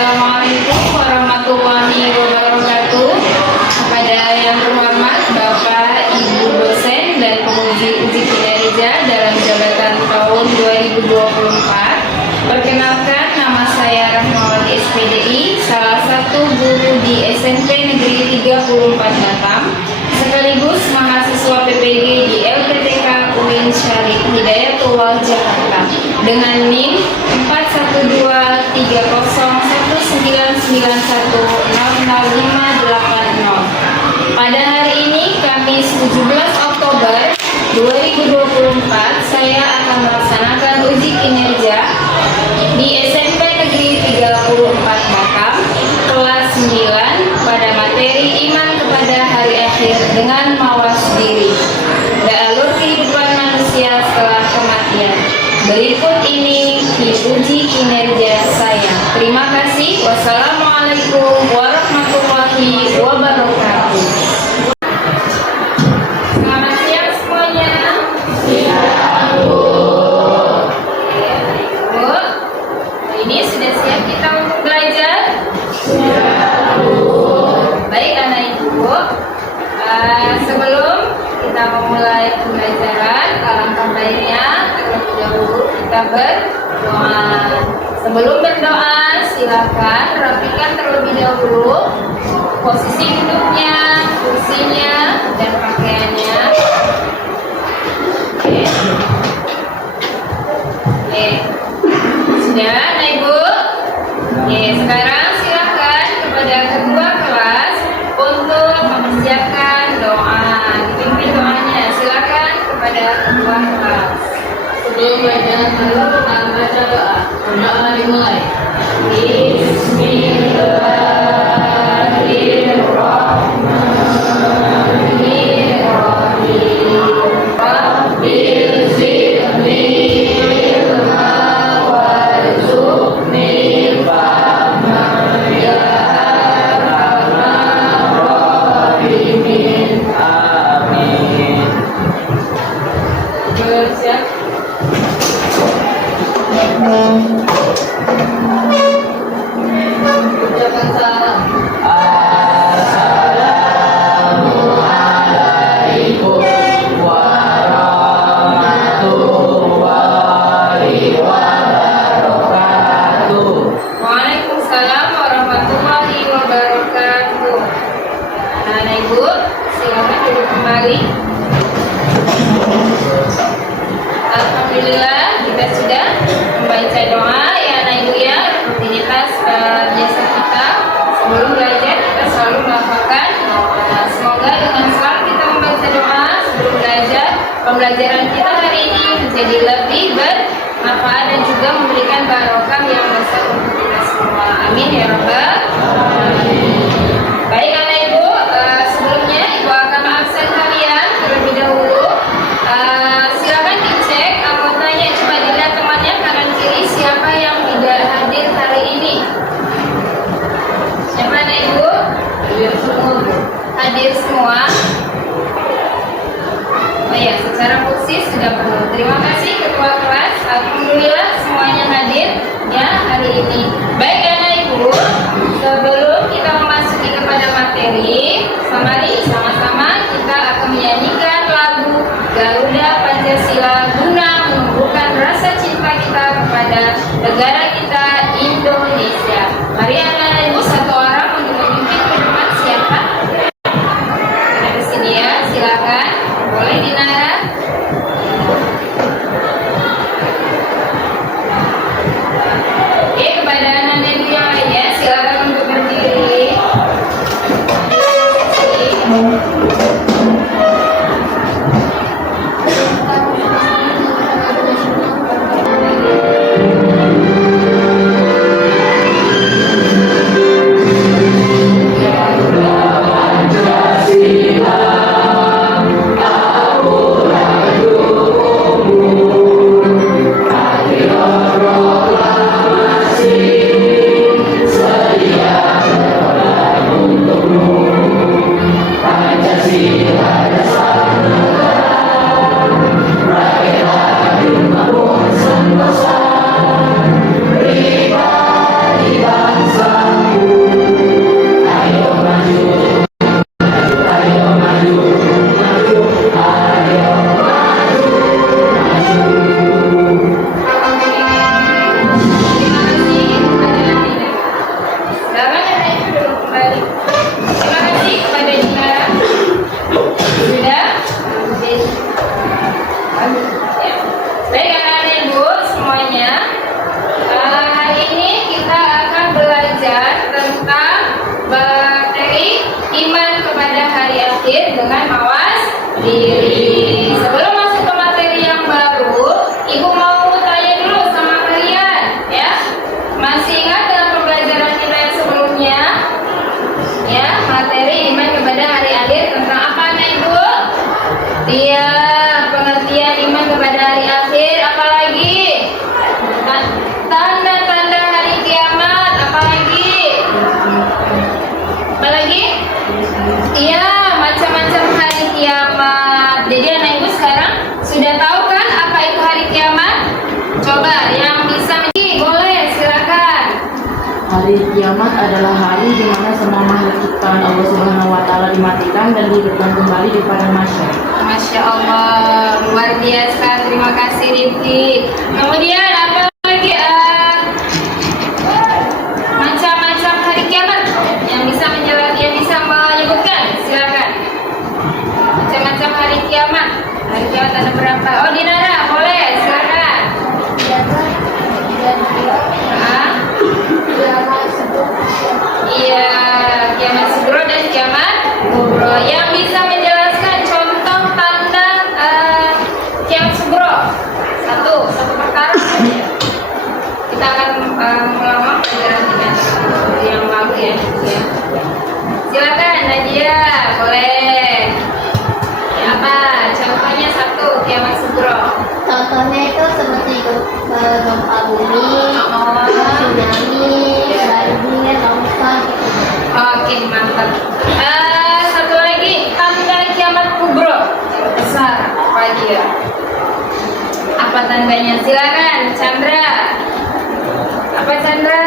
Assalamualaikum warahmatullahi wabarakatuh. Kepada yang terhormat Bapak, Ibu dosen dan penguji uji kinerja dalam jabatan tahun 2024. Perkenalkan, nama saya Rahmawati SPDI, salah satu guru di SMP Negeri 34 Batam, sekaligus mahasiswa PPG di LPTK UIN Syarif Hidayatullah Jakarta dengan NIM 4123099100580. Pada hari ini, Kamis 17 Oktober 2024, saya akan melaksanakan uji kinerja di SMP Negeri 34 Batam, kelas 9 pada materi iman kepada hari akhir dengan mawas diri dan alur kehidupan manusia setelah kematian. Berikut ini uji kinerja saya. Terima kasih. Wassalamualaikum warahmatullahi wabarakatuh. Selamat siang semuanya. Bu, ini sudah siap kita untuk belajar? Baik anak ibu, sebelum kita memulai pembelajaran, alangkah baiknya terlebih dahulu kita berdoa. Sebelum berdoa, silakan rapikan terlebih dahulu posisi duduknya, kursinya, dan pakaiannya. Oke. Sudah, anak ibu? Oke, sekarang silakan kepada ketua kelas untuk mempersiapkan doa. Dipimpin doanya, silakan kepada ketua kelas. Sebelum belajar, kita baca doa. Doa dimulai. Bismillahirrahmanirrahim. Rabbil zidni ilma warzuqni fahman ya arhamar rahimin. Amin. Bersiap. Ucapkan salam. Assalamualaikum warahmatullahi wabarakatuh. Waalaikumsalam warahmatullahi wabarakatuh. Anak ibu, silakan duduk kembali. Alhamdulillah, kita sudah membaca doa ya anak ibu ya. Rutinitas biasa kita sebelum belajar kita selalu melakukan doa. Semoga dengan selalu kita membaca doa sebelum belajar, pembelajaran kita hari ini menjadi lebih bermanfaat dan juga memberikan barokah yang besar untuk kita semua. Amin ya rabbal alamin. Baik anak ibu, sebelumnya ibu akan absen kalian terlebih dahulu. Silakan dicek anggotanya, coba dilihat temannya kanan kiri siapa yang tidak hadir hari ini. Siapa anak ibu? Hadir semua. Hadir semua. Oh ya, secara khusus sudah penuh. Terima kasih ketua kelas. Alhamdulillah semuanya hadir ya hari ini. Baik anak ibu, hari kiamat adalah hari di mana semua makhluk ciptaan Allah Subhanahu wa taala dimatikan dan dihidupkan kembali di padang mahsyar. Masya Allah, luar biasa. Terima kasih Rifki. Kemudian apa lagi? Macam-macam hari kiamat yang bisa menyebutkan. Silakan. Macam-macam hari kiamat. Hari kiamat ada berapa? Oh, Dinara, boleh. Silakan. Iya, kiamat sugro dan kiamat kubro. Yang bisa menjelaskan contoh tanda kiamat sugro. Satu perkara saja. Kita akan mengulang pelajaran dengan yang lalu ya. Silakan Nadia, boleh. Ya, apa? Contohnya satu kiamat sugro. Contohnya itu seperti gempa bumi, tsunami, banjir, longsor gitu. Oke, mantap. Satu lagi tanda kiamat kubro yang besar apa lagi ya? Apa tandanya? Silakan, Chandra. Apa Chandra?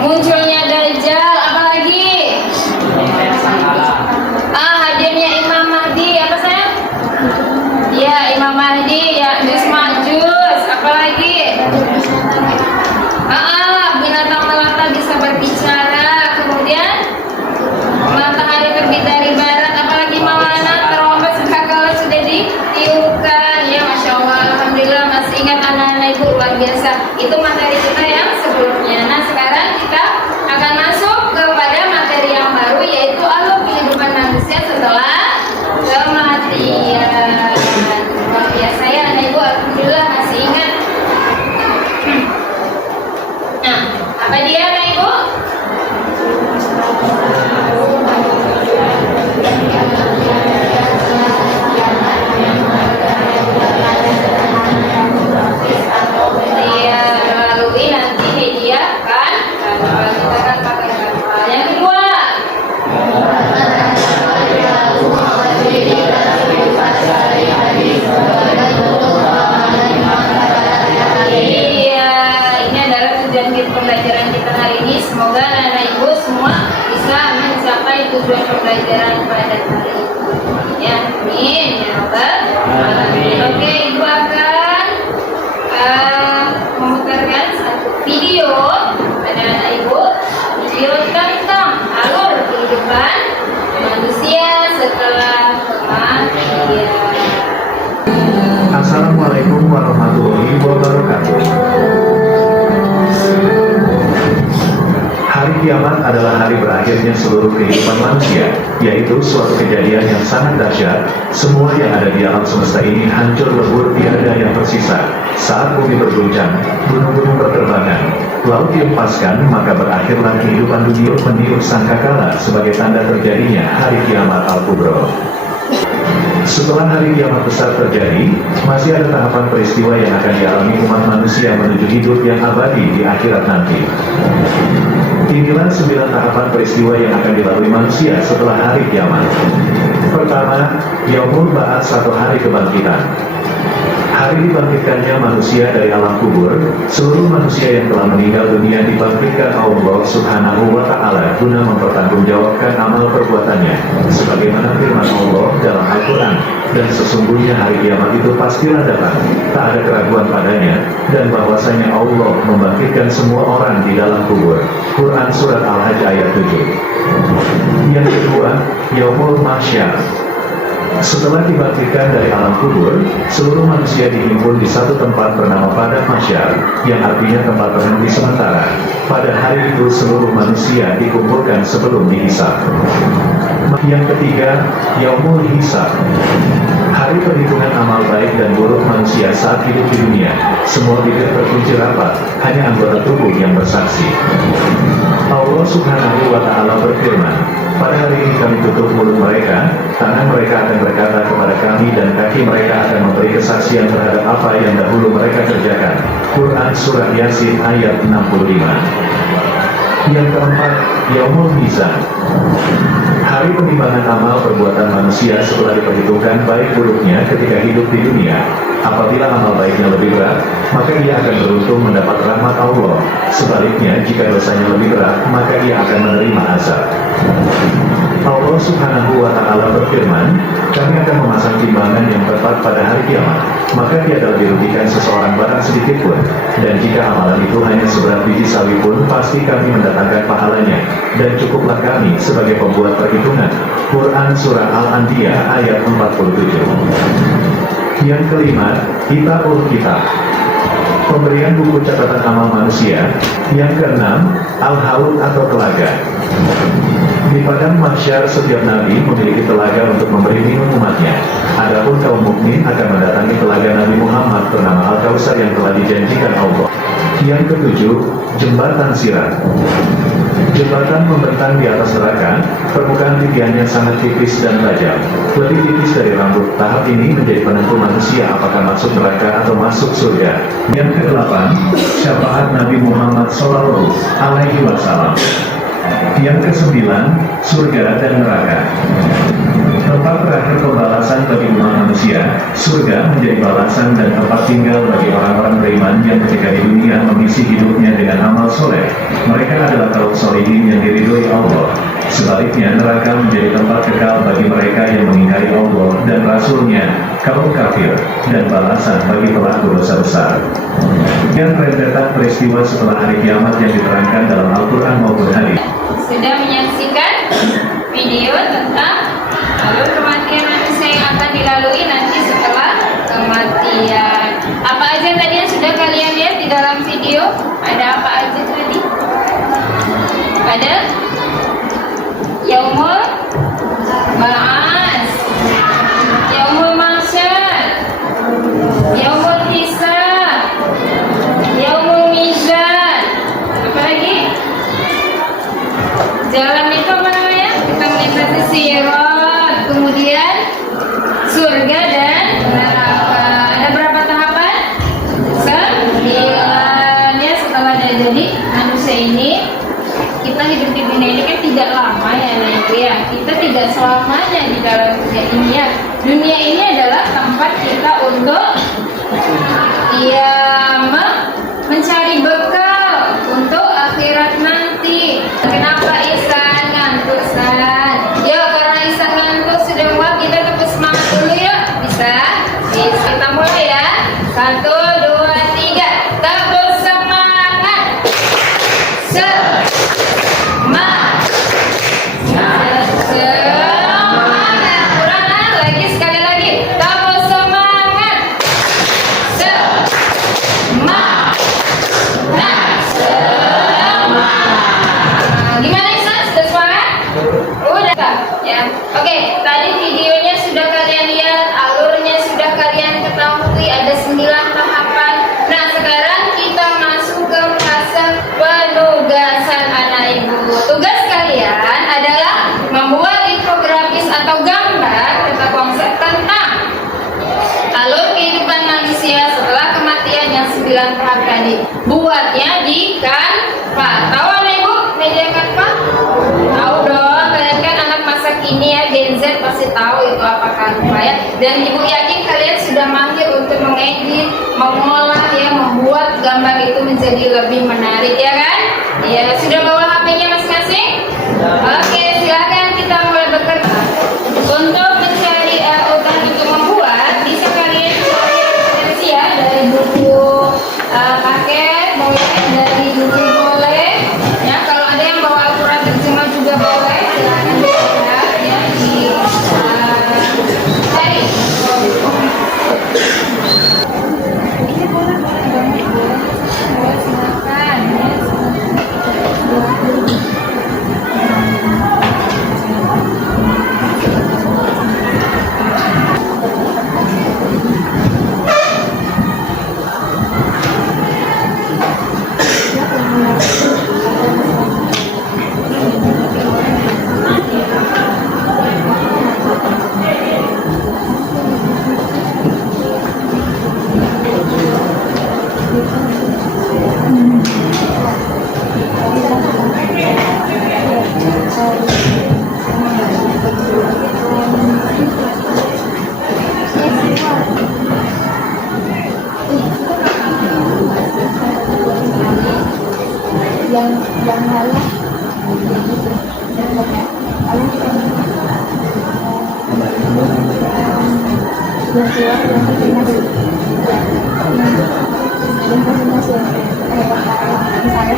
Munculnya Dajjal. Apa lagi? Hadirnya Imam Mahdi. Apa sayang? Ya, Imam Mahdi. Ya, Majus. Apa lagi? Binatang melata bisa berbicara. Kemudian matahari terbit dari barat. Apalagi Maulana, terompet kalau sudah ditiupkan. Ya, Masya Allah, Alhamdulillah masih ingat anak-anak ibu, luar biasa. Itu materi kita yang sebelumnya. Nah, sekarang kita akan masuk kepada materi yang baru, yaitu alur kehidupan manusia setelah kematian. Luar biasa ya anak ibu, Alhamdulillah masih ingat. Nah, apa dia anak ibu? Dia melalui nanti media kan? Kalau kita kan pakai kanvas. Yang kedua, iya, ini adalah tujuan pembelajaran kita hari ini. Semoga anak-anak ibu semua bisa mencapai tujuan pembelajaran pada hari ini. Ya, amin ya Rabbal alamin. Oke, ibu akan memutarkan satu video pada anak ibu, video tentang alur kehidupan manusia setelah kematian. Assalamualaikum warahmatullahi wabarakatuh. Hari kiamat adalah hari berakhirnya seluruh kehidupan manusia, yaitu suatu kejadian yang sangat dahsyat. Semua yang ada di alam semesta ini hancur lebur, tiada yang tersisa. Saat bumi berguncang, gunung-gunung berterbangan, laut dihempaskan, maka berakhirlah kehidupan dunia meniup sangkakala sebagai tanda terjadinya hari kiamat al-kubro. Setelah hari kiamat besar terjadi, masih ada tahapan peristiwa yang akan dialami umat manusia menuju hidup yang abadi di akhirat nanti. Inilah 9 tahapan peristiwa yang akan dilalui manusia setelah hari kiamat. Pertama, Yaumul Ba'ats, satu hari kebangkitan. Hari dibangkitkannya manusia dari alam kubur. Seluruh manusia yang telah meninggal dunia dibangkitkan Allah Subhanahu wa Ta'ala guna mempertanggungjawabkan amal perbuatannya, sebagaimana firman Allah dalam Al-Quran. Dan sesungguhnya hari kiamat itu pastilah datang, tak ada keraguan padanya, dan bahwasanya Allah membangkitkan semua orang di dalam kubur. Quran Surat Al-Hajj ayat 7. Yang kedua, Yaumul Mahsyar. Setelah dibangkitkan dari alam kubur, seluruh manusia dihimpun di satu tempat bernama Padang Mahsyar, yang artinya tempat berhenti sementara. Pada hari itu seluruh manusia dikumpulkan sebelum dihisab. Yang ketiga, Yaumul Hisab. Hari perhitungan amal baik dan buruk manusia saat hidup di dunia. Semua bibir terkunci rapat, hanya anggota tubuh yang bersaksi. Allah Subhanahu wa Ta'ala berfirman, pada hari ini kami tutup mulut mereka, tangan mereka akan berkata kepada kami, dan kaki mereka akan memberi kesaksian terhadap apa yang dahulu mereka kerjakan. Quran Surat Yasin ayat 65. Yang keempat, Yaumul Mizan. Hari penimbangan amal perbuatan manusia setelah diperhitungkan baik buruknya ketika hidup di dunia. Apabila amal baiknya lebih berat, maka ia akan beruntung mendapat rahmat Allah. Sebaliknya, jika dosanya lebih berat, maka ia akan menerima azab. Allah Subhanahu wa Ta'ala berfirman, "Kami akan memasang timbangan yang tepat pada hari kiamat, maka tiada dirugikan seseorang barang sedikit pun. Dan jika amalan itu hanya seberat biji sawi pun, pasti kami mendatangkan pahalanya. Dan cukuplah kami sebagai pembuat perhitungan." Quran Surah Al-Anbiya ayat 47. Yang kelima, Kitabul Kitab. Pemberian buku catatan amal manusia. Yang keenam, Al-Haud atau telaga. Di padang mahsyar setiap nabi memiliki telaga untuk memberi minum umatnya. Adapun kaum mukmin akan mendatangi telaga Nabi Muhammad bernama Al-Kautsar yang telah dijanjikan Allah. Yang ketujuh, jembatan sirat. Jembatan membentang di atas neraka, permukaan tipiannya sangat tipis dan tajam, lebih tipis dari rambut. Tahap ini menjadi penentu manusia apakah masuk neraka atau masuk surga. Yang kedelapan, syafaat Nabi Muhammad SAW. Yang kesembilan, surga dan neraka. Tempat terakhir pembalasan bagi umat manusia, surga menjadi balasan dan tempat tinggal bagi orang-orang beriman yang ketika di dunia mengisi hidupnya dengan amal soleh. Mereka adalah kaum solihin yang diridhoi Allah. Sebaliknya, neraka menjadi tempat kekal bagi mereka yang mengingkari Allah dan Rasul-Nya, kaum kafir, dan balasan bagi pelaku dosa besar. Yang rentetan peristiwa setelah hari kiamat yang diterangkan dalam Al-Quran maupun hadis. Sudah menyaksikan video tentang alur kematian manusia yang akan dilalui nanti setelah kematian. Apa aja tadi yang sudah kalian lihat di dalam video? Ada apa aja tadi? Ada Yaumul Ba'as, Yaumul Mahsyar, Yaumul Hisab, Yaumul Mizan. Apa lagi? Jalan itu apa namanya? Kita melintasi sirat, kemudian surga dan neraka. Ada berapa tahapan? 9. Ya, setelah dia jadi manusia ini, kita hidup di dunia ini kan tidak lama ya, nah itu ya. Kita tidak selamanya di dalam dunia ini ya. Dunia ini adalah tempat kita untuk mencari bekal untuk akhirat nanti. Kenapa Ihsan ngantuk, San? Yuk, karena Ihsan ngantuk sudah muak, kita tepuk semangat dulu yuk. Bisa? Bisa. Kita mulai ya. 1, 2, 3. Tepuk semangat. Semangat. Kurang lagi, sekali lagi. Tepuk semangat. Semangat. Gimana Ihsan? Sudah semangat? Udah ya. Oke, tadi videonya sudah kalian lihat, alurnya sudah kalian ketahui, ada 9 tahapan. Nah, sekarang kita masuk ke fase penugasan anak ibu. Tugas kalian adalah membuat infografis atau gambar tentang konsep tentang alur kehidupan manusia setelah kematian yang 9 tahap tadi. Buatnya di Canva. Tahu anak ibu media Canva? Tahu dong, kalian kan anak masa kini ya, Gen Z pasti tahu itu apa Canva ya. Dan ibu yakin kalian sudah mahir untuk mengedit, mengolah ya, membuat gambar itu menjadi lebih menarik ya kan? Ya, sudah bawa HP-nya masing-masing? Oke, silakan kita mulai bekerja. Untuk mencari untuk membuat, bisa kalian cari referensi ya dari buku paket, boleh dari buku boleh. Ya, kalau ada yang bawa Al-Quran terjemah juga boleh. Silakan dilihat ya di cari. Ini boleh banget, boleh silakan ya. yang lainnya gitu. Dan kalian juga yang keluar yang koordinasi dan koordinasi misalnya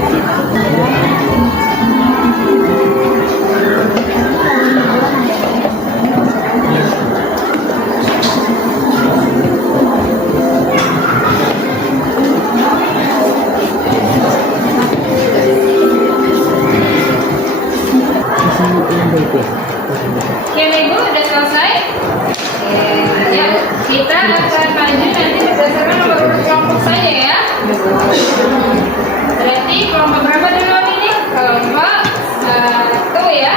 Oke, Ibu, udah selesai? Ya, kita akan maju nanti berdasarkan nomor urut kelompok saja ya. Berarti kelompok berapa dulu ini? Kelompok 1 ya.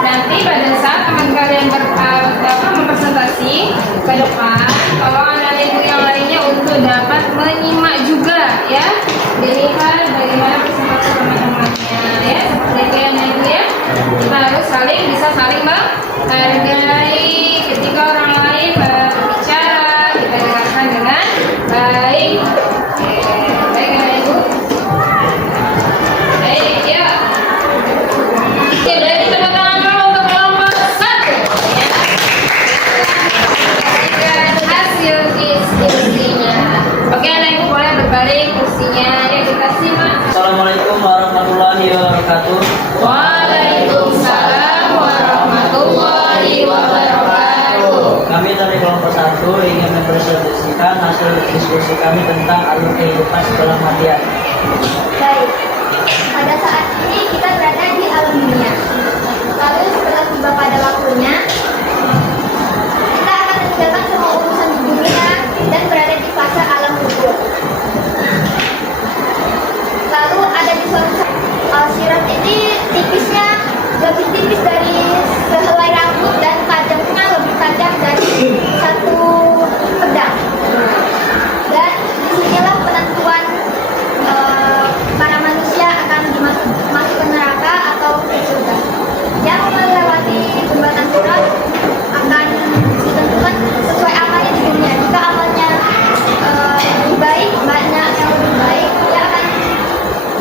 Nanti pada saat teman kalian mempresentasi ke depan, tolong anak ibu yang lainnya untuk dapat menyimak juga ya. Dilihat bagaimana presentasi teman-temannya ya. Seperti itu ya anak ibu ya. Kita harus bisa saling menghargai ketika orang lain berbicara, kita dengarkan dengan baik. Oke, baik anak ibu. Baik ya. Oke, dari tepuk tangan dulu untuk kelompok 1 ya. Saksikan hasil diskusinya. Oke anak ibu boleh berbalik kursinya ya, kita simak. Assalamualaikum warahmatullahi wabarakatuh. Waalaikumsalam warahmatullahi wabarakatuh. Kami dari kelompok 1 ingin mempresentasikan hasil diskusi kami tentang alur kehidupan setelah kematian. baik. Pada saat ini kita berada di alam dunia. Lalu setelah tiba pada waktunya, kita akan meninggalkan semua urusan di dunia dan berada di fase alam kubur. Lalu ada di suatu sirat ini tipisnya lebih tipis dari sehelai rambut dan tajamnya lebih tajam dari satu pedang. Dan disinilah penentuan para manusia akan masuk ke neraka atau ke surga. Yang melewati jembatan sirat akan ditentukan sesuai amalnya di dunia. Jika amalnya lebih baik, banyak yang lebih baik, dia akan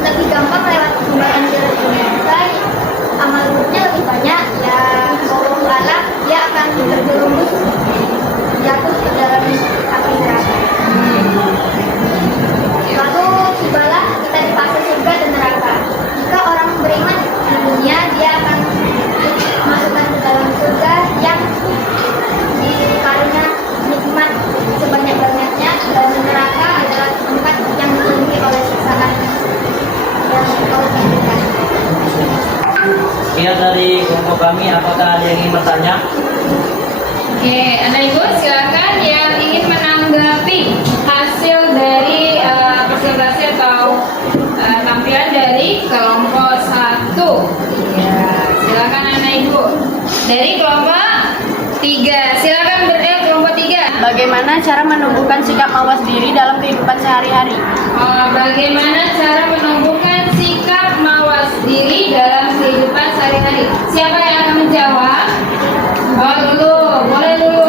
lebih gampang melewati jembatan sirat ini. Jika amal buruknya lebih banyak, ya wallahu a'lam, dia akan terjerumus jatuh ke dalam api neraka. Lalu tibalah kita di fase surga dan neraka. Jika orang beriman di dunia, dia akan masukkan ke dalam surga yang dikarinya nikmat sebanyak-banyaknya, dan neraka adalah tempat yang dipenuhi oleh siksaan yang Allah berikan. Sekian dari kelompok kami, apakah ada yang ingin bertanya? Oke, anak ibu silakan yang ingin menanggapi hasil dari presentasi atau tampilan dari kelompok 1. Ya, silakan anak ibu. Dari kelompok 3, silakan kelompok 3. Bagaimana cara menumbuhkan sikap mawas diri dalam kehidupan sehari-hari? Bagaimana cara menumbuhkan sikap mawas diri dalam kehidupan sehari-hari? Siapa yang akan menjawab? Boleh dulu.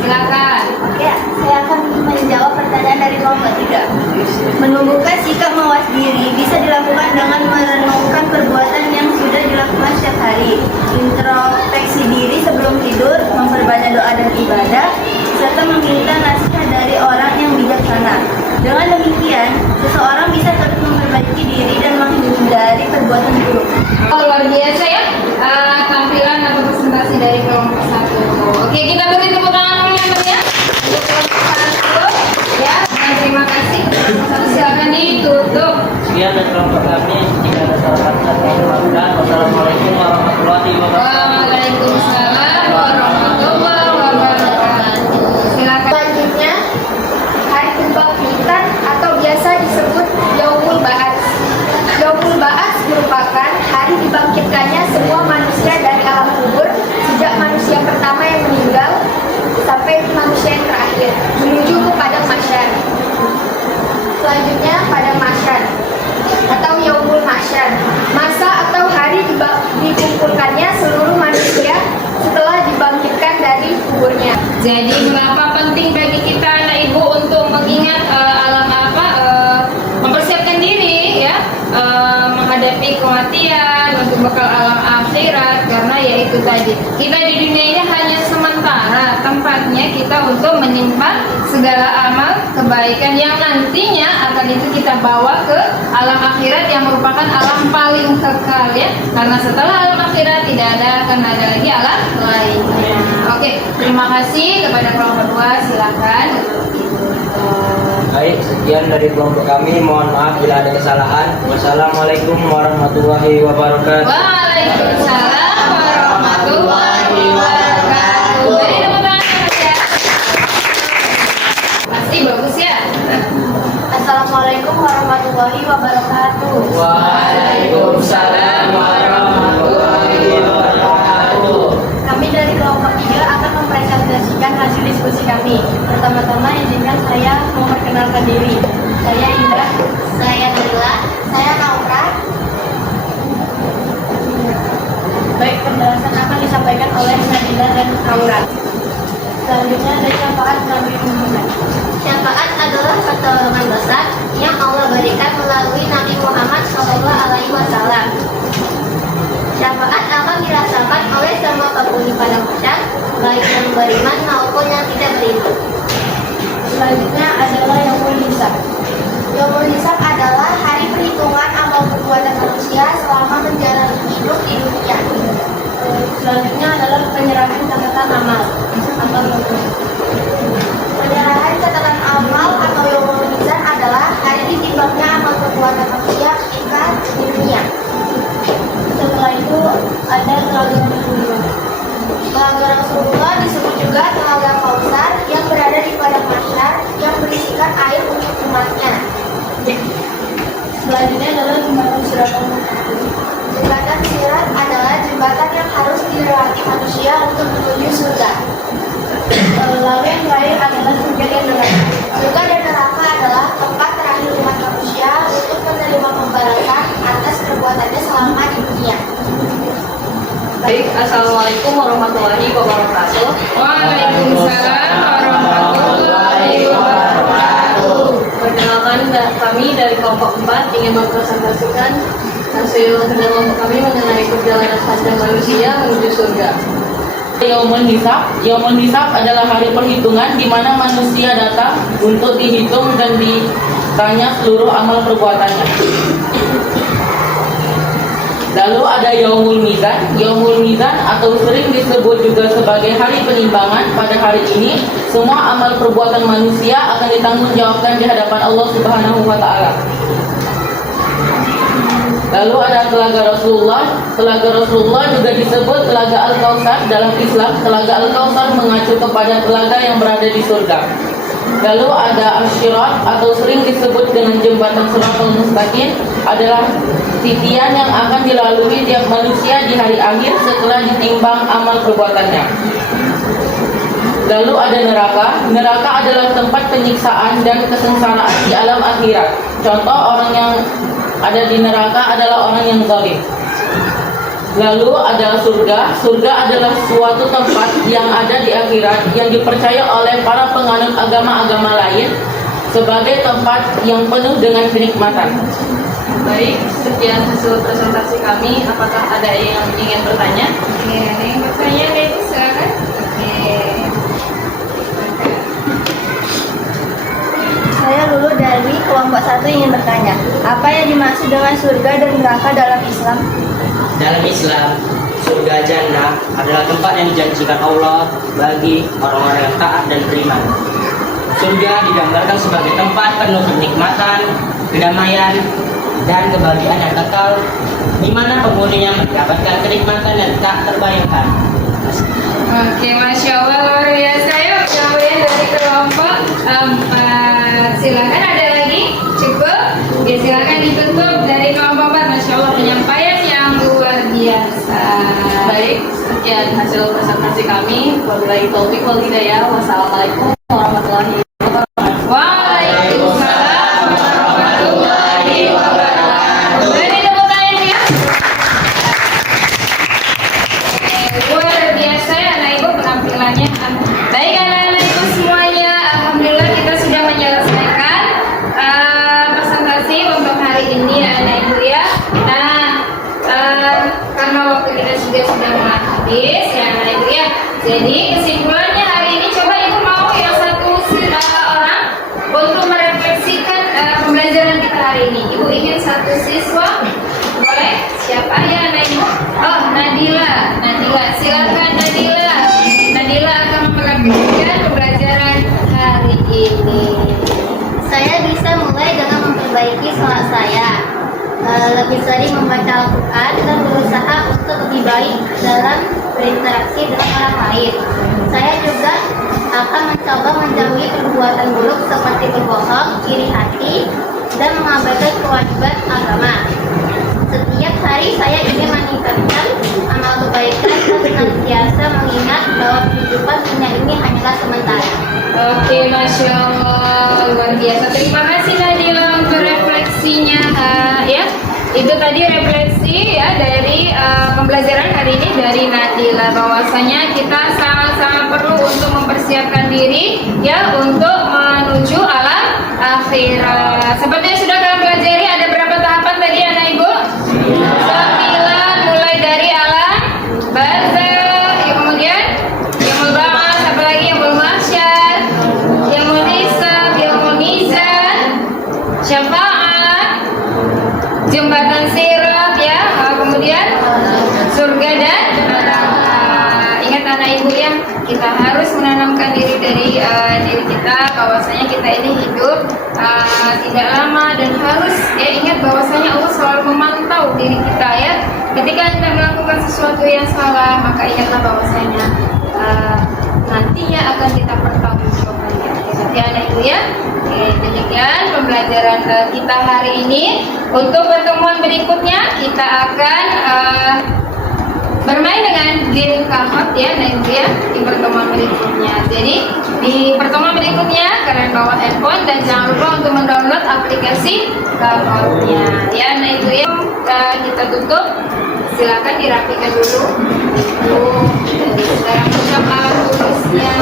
Silakan. Ya, saya akan menjawab pertanyaan dari kelompok 3. Menumbuhkan sikap mawas diri bisa dilakukan dengan merenungkan perbuatan yang sudah dilakukan setiap hari, introspeksi diri sebelum tidur, memperbanyak doa dan ibadah, serta meminta nasihat dari orang yang bijaksana. Dengan demikian, seseorang bisa terus memperbaiki diri dan menghindari perbuatan buruk. Luar biasa ya tampilan atau presentasi dari kelompok 1. Oke, kita beri tepuk tangan dulu ya untuk kelompok 1 ya. Dan terima kasih. Kelompok 1 silakan ditutup. Sekian dari kelompok kami, jika ada salah kata saya maafkan. Wassalamualaikum warahmatullahi wabarakatuh. Waalaikumsalam warahmatullahi wabarakatuh. Silakan. Selanjutnya, hari kebangkitan atau biasa disebut Yaumul Ba'ats. Yaumul Ba'ats merupakan hari dibangkitkannya semua manusia dari alam kubur, sejak manusia pertama yang meninggal sampai manusia yang terakhir, menuju ke padang mahsyar. Selanjutnya padang mahsyar atau Yaumul Mahsyar, masa atau hari dikumpulkannya seluruh manusia menghadapi kematian, untuk bekal alam akhirat. Karena yaitu tadi, kita di dunia ini hanya sementara, tempatnya kita untuk menyimpan segala amal kebaikan yang nantinya akan itu kita bawa ke alam akhirat yang merupakan alam paling kekal ya. Karena setelah alam akhirat tidak akan ada lagi alam lainnya. Oke, terima kasih kepada kelompok 2. Silakan. Baik, sekian dari kelompok kami. Mohon maaf bila ada kesalahan. Wassalamualaikum warahmatullahi wabarakatuh. Waalaikumsalam warahmatullahi wabarakatuh. Beri tepuk tangan ya. Pasti bagus ya. Assalamualaikum warahmatullahi wabarakatuh. Waalaikumsalam warahmatullahi wabarakatuh. Kami dari kelompok 3 akan mempresentasikan hasil diskusi kami. Pertama-tama izinkan saya memperkenalkan diri. Saya Indra. Saya Nila. Saya Naura. Baik, penjelasan akan disampaikan oleh Nadila dan Naura. Selanjutnya ada syafaat Nabi Muhammad. Syafaat adalah pertolongan besar yang Allah berikan melalui Nabi Muhammad SAW. Syafaat akan dirasakan oleh semua penghuni pada masyarakat, baik yang beriman maupun yang tidak beriman. Selanjutnya adalah Yaumul Hisab. Yaumul Hisab adalah hari perhitungan amal perbuatan manusia selama menjalani hidup di dunia. Selanjutnya adalah penyerahan catatan amal atau yaumul. Penyerahan catatan amal atau Yaumul Hisab adalah hari ditimbangnya amal perbuatan manusia ketika di dunia. Setelah itu ada telaga Rasulullah. Telaga Rasulullah disebut juga telaga Kausar yang berada di padang mahsyar yang berisikan air untuk umatnya. Selanjutnya adalah jembatan Siratal Mustaqim. Jembatan Sirat adalah jembatan yang harus dilewati manusia untuk menuju surga. Lalu yang terakhir adalah surga dan neraka. Surga dan neraka adalah tempat terakhir umat manusia untuk menerima pembalasan atas perbuatannya selama di dunia. Baik, assalamualaikum warahmatullahi wabarakatuh. Waalaikumsalam warahmatullahi wabarakatuh. Perkenalkan, kami dari kelompok 4 ingin mempresentasikan hasil kerja kelompok kami mengenai perjalanan panjang manusia menuju surga. Yaumul Hisab. Yaumul Hisab adalah hari perhitungan di mana manusia datang untuk dihitung dan ditanya seluruh amal perbuatannya. Lalu ada Yaumul Mizan. Yaumul Mizan atau sering disebut juga sebagai hari penimbangan. Pada hari ini, semua amal perbuatan manusia akan ditanggungjawabkan di hadapan Allah Subhanahu wa taala. Lalu ada telaga Rasulullah. Telaga Rasulullah juga disebut telaga Al-Kausar dalam Islam. Telaga Al-Kausar mengacu kepada telaga yang berada di surga. Lalu ada Asyirat atau sering disebut dengan jembatan Siratal Mustaqim, adalah titian yang akan dilalui tiap manusia di hari akhir setelah ditimbang amal perbuatannya. Lalu ada neraka. Neraka adalah tempat penyiksaan dan kesengsaraan di alam akhirat. Contoh orang yang ada di neraka adalah orang yang zalim. Lalu ada surga. Surga adalah suatu tempat yang ada di akhirat yang dipercaya oleh para penganut agama-agama lain sebagai tempat yang penuh dengan kenikmatan. Baik, sekian hasil presentasi kami. Apakah ada yang ingin bertanya? Oke, ada yang bertanya guys, silakan. Oke. Saya Lulu dari kelompok 1 ingin bertanya, apa yang dimaksud dengan surga dan neraka dalam Islam? Dalam Islam, surga jannah adalah tempat yang dijanjikan Allah bagi orang-orang yang taat dan beriman. Surga digambarkan sebagai tempat penuh kenikmatan, kedamaian, dan kebahagiaan yang kekal, di mana penghuninya mendapatkan kenikmatan yang tak terbayangkan. Oke, Masya Allah, luar biasa. Yuk, kemudian dari kelompok 4. Silakan, ada lagi? Cukup? Ya, silakan ditutup dari kelompok 4. Masya Allah, penyampaian yang luar biasa. Baik, sekian hasil presentasi kami. Wabillahi taufiq wal hidayah. Wassalamualaikum warahmatullahi wabarakatuh. Waalaikumsalam warahmatullahi wabarakatuh. Beri tepuk tangan ya. Luar biasa ya anak ibu penampilannya. Baik anak-anak ibu semuanya, alhamdulillah kita sudah menyelesaikan presentasi untuk hari ini ya anak ibu ya. Nah, Jadi kesimpulannya hari ini coba ibu mau yang satu orang untuk merefleksikan pembelajaran kita hari ini. Ibu ingin satu siswa, boleh? Siapa ya Nadila? Oh Nadila, silakan Nadila. Nadila akan merefleksikan pembelajaran hari ini. Saya bisa mulai dengan memperbaiki sholat saya, lebih sering membaca Al-Quran dan berusaha untuk lebih baik dalam berinteraksi dengan orang lain. Saya juga akan mencoba menjauhi perbuatan buruk seperti berbohong, iri hati, dan mengabaikan kewajiban agama. Setiap hari saya ingin meningkatkan amal kebaikan dan senantiasa mengingat bahwa kehidupan dunia ini hanyalah sementara. Oke, Masya Allah, luar biasa. Terima kasih Nadila untuk refleksinya ya. Itu tadi refleksi ya dari pembelajaran hari ini dari Nadila, bahwasanya kita sama-sama perlu untuk mempersiapkan diri ya untuk menuju alam akhirat. Seperti yang sudah kalian pelajari, ada berapa tahapan tadi anak ibu? 9, mulai dari alam barzakh, kemudian yaumul ba'ats, apa lagi yaumul mahsyar, yaumul hisab, yaumul mizan, syafaat, jembatan sirat ya, kemudian surga dan neraka. Ingat anak ibu ya, kita harus menanamkan diri dari diri kita bahwasanya kita ini hidup tidak lama, dan harus ya ingat bahwasanya Allah selalu memantau diri kita ya. Ketika kita melakukan sesuatu yang salah, maka ingatlah bahwasanya nantinya akan kita pertanggungjawabkan. Jadi anak ibu ya. Oke, demikian pembelajaran kita hari ini. Untuk pertemuan berikutnya kita akan bermain dengan game Kahoot ya, anak ibu ya, di pertemuan berikutnya. Jadi di pertemuan berikutnya kalian bawa handphone dan jangan lupa untuk mendownload aplikasi Kahootnya ya, anak ibu ya. Kita tutup, silakan dirapikan dulu. Sekarang ucap alat tulisnya.